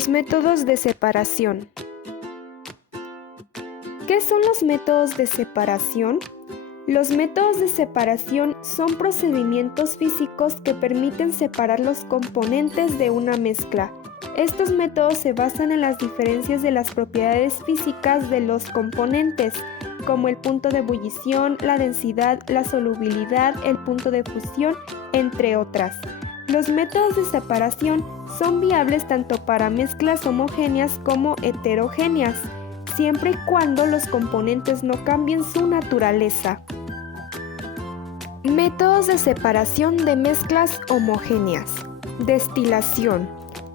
Los métodos de separación. ¿Qué son los métodos de separación? Los métodos de separación son procedimientos físicos que permiten separar los componentes de una mezcla. Estos métodos se basan en las diferencias de las propiedades físicas de los componentes, como el punto de ebullición, la densidad, la solubilidad, el punto de fusión, entre otras. Los métodos de separación son viables tanto para mezclas homogéneas como heterogéneas, siempre y cuando los componentes no cambien su naturaleza. Métodos de separación de mezclas homogéneas. Destilación.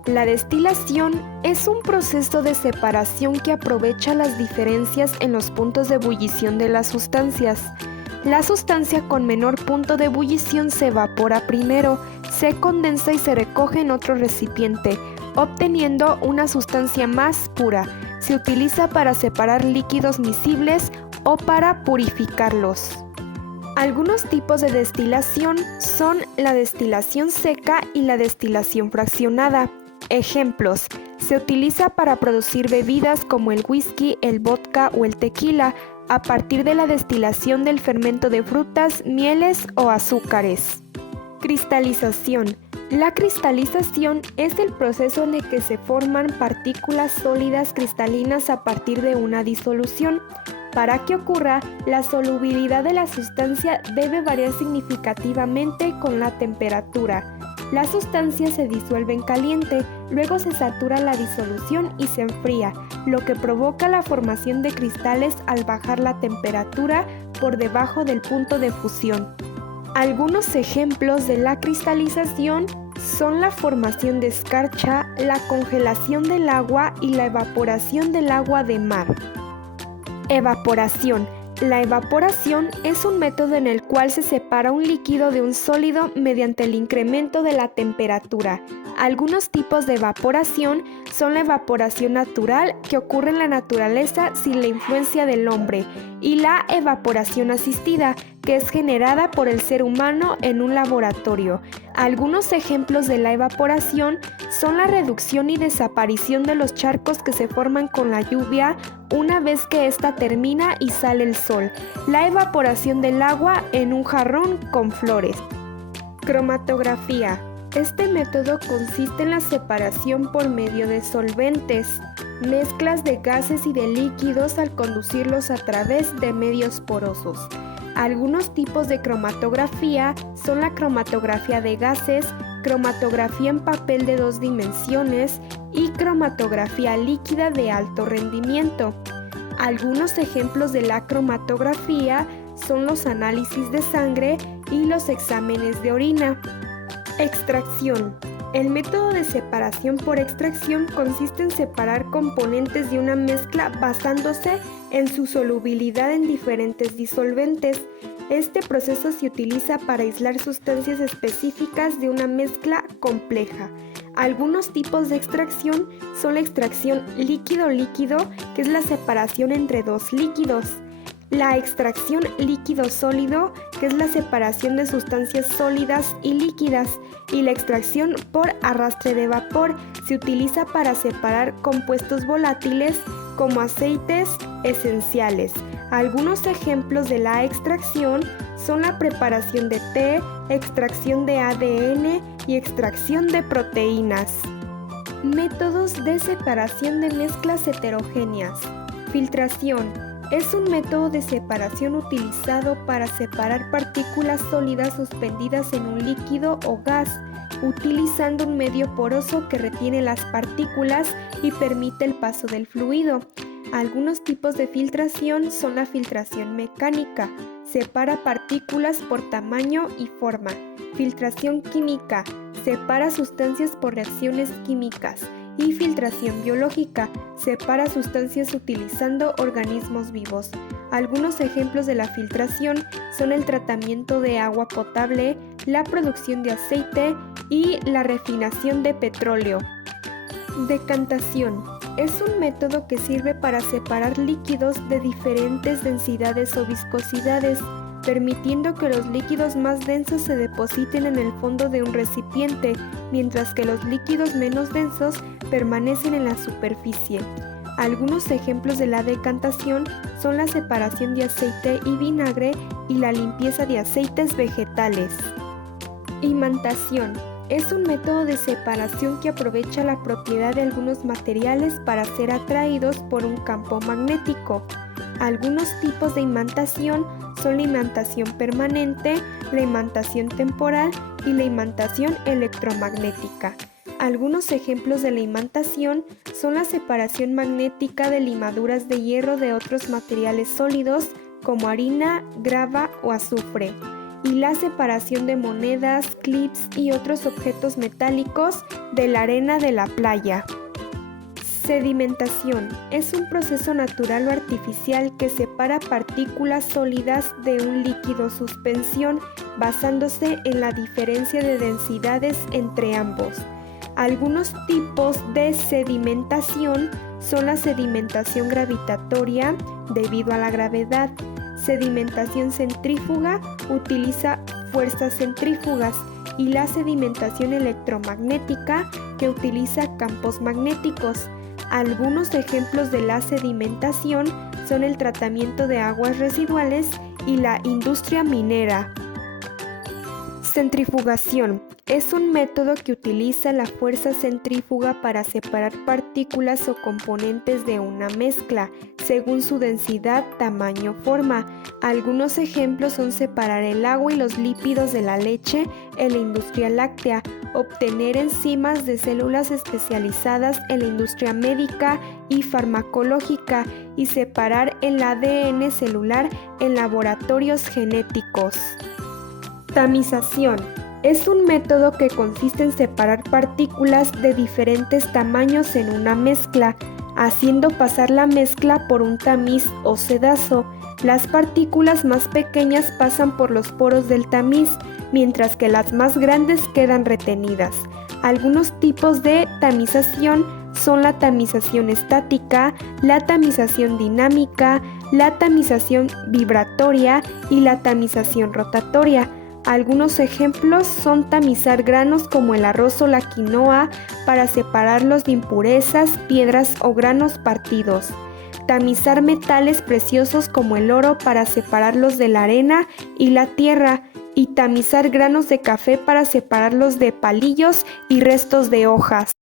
La destilación es un proceso de separación que aprovecha las diferencias en los puntos de ebullición de las sustancias. La sustancia con menor punto de ebullición se evapora primero, se condensa y se recoge en otro recipiente, obteniendo una sustancia más pura. Se utiliza para separar líquidos miscibles o para purificarlos. Algunos tipos de destilación son la destilación seca y la destilación fraccionada. Ejemplos: se utiliza para producir bebidas como el whisky, el vodka o el tequila, a partir de la destilación del fermento de frutas, mieles o azúcares. Cristalización. La cristalización es el proceso en el que se forman partículas sólidas cristalinas a partir de una disolución. Para que ocurra, la solubilidad de la sustancia debe variar significativamente con la temperatura. La sustancia se disuelve en caliente, luego se satura la disolución y se enfría, lo que provoca la formación de cristales al bajar la temperatura por debajo del punto de fusión. Algunos ejemplos de la cristalización son la formación de escarcha, la congelación del agua y la evaporación del agua de mar. Evaporación. La evaporación es un método en el cual se separa un líquido de un sólido mediante el incremento de la temperatura. Algunos tipos de evaporación son la evaporación natural, que ocurre en la naturaleza sin la influencia del hombre, y la evaporación asistida, que es generada por el ser humano en un laboratorio. Algunos ejemplos de la evaporación son la reducción y desaparición de los charcos que se forman con la lluvia una vez que ésta termina y sale el sol, la evaporación del agua en un jarrón con flores. Cromatografía. Este método consiste en la separación por medio de solventes, mezclas de gases y de líquidos al conducirlos a través de medios porosos. Algunos tipos de cromatografía son la cromatografía de gases, cromatografía en papel de 2 dimensiones y cromatografía líquida de alto rendimiento. Algunos ejemplos de la cromatografía son los análisis de sangre y los exámenes de orina. Extracción. El método de separación por extracción consiste en separar componentes de una mezcla basándose en su solubilidad en diferentes disolventes. Este proceso se utiliza para aislar sustancias específicas de una mezcla compleja. Algunos tipos de extracción son la extracción líquido-líquido, que es la separación entre dos líquidos. La extracción líquido-sólido, que es la separación de sustancias sólidas y líquidas, y la extracción por arrastre de vapor se utiliza para separar compuestos volátiles como aceites esenciales. Algunos ejemplos de la extracción son la preparación de té, extracción de ADN y extracción de proteínas. Métodos de separación de mezclas heterogéneas. Filtración. Es un método de separación utilizado para separar partículas sólidas suspendidas en un líquido o gas, utilizando un medio poroso que retiene las partículas y permite el paso del fluido. Algunos tipos de filtración son la filtración mecánica, separa partículas por tamaño y forma. Filtración química, separa sustancias por reacciones químicas. Y filtración biológica, separa sustancias utilizando organismos vivos. Algunos ejemplos de la filtración son el tratamiento de agua potable, la producción de aceite y la refinación de petróleo. Decantación. Es un método que sirve para separar líquidos de diferentes densidades o viscosidades. permitiendo que los líquidos más densos se depositen en el fondo de un recipiente, mientras que los líquidos menos densos permanecen en la superficie. Algunos ejemplos de la decantación son la separación de aceite y vinagre y la limpieza de aceites vegetales. Imantación. Es un método de separación que aprovecha la propiedad de algunos materiales para ser atraídos por un campo magnético. Algunos tipos de imantación son la imantación permanente, la imantación temporal y la imantación electromagnética. Algunos ejemplos de la imantación son la separación magnética de limaduras de hierro de otros materiales sólidos como harina, grava o azufre, y la separación de monedas, clips y otros objetos metálicos de la arena de la playa. Sedimentación. Es un proceso natural o artificial que separa partículas sólidas de un líquido suspensión basándose en la diferencia de densidades entre ambos. Algunos tipos de sedimentación son la sedimentación gravitatoria, debido a la gravedad. Sedimentación centrífuga utiliza fuerzas centrífugas y la sedimentación electromagnética que utiliza campos magnéticos. Algunos ejemplos de la sedimentación son el tratamiento de aguas residuales y la industria minera. Centrifugación. Es un método que utiliza la fuerza centrífuga para separar partículas o componentes de una mezcla, según su densidad, tamaño, forma. Algunos ejemplos son separar el agua y los lípidos de la leche en la industria láctea, obtener enzimas de células especializadas en la industria médica y farmacológica y separar el ADN celular en laboratorios genéticos. Tamización. Es un método que consiste en separar partículas de diferentes tamaños en una mezcla, haciendo pasar la mezcla por un tamiz o sedazo. Las partículas más pequeñas pasan por los poros del tamiz, mientras que las más grandes quedan retenidas. Algunos tipos de tamización son la tamización estática, la tamización dinámica, la tamización vibratoria y la tamización rotatoria. Algunos ejemplos son tamizar granos como el arroz o la quinoa para separarlos de impurezas, piedras o granos partidos. Tamizar metales preciosos como el oro para separarlos de la arena y la tierra. Y tamizar granos de café para separarlos de palillos y restos de hojas.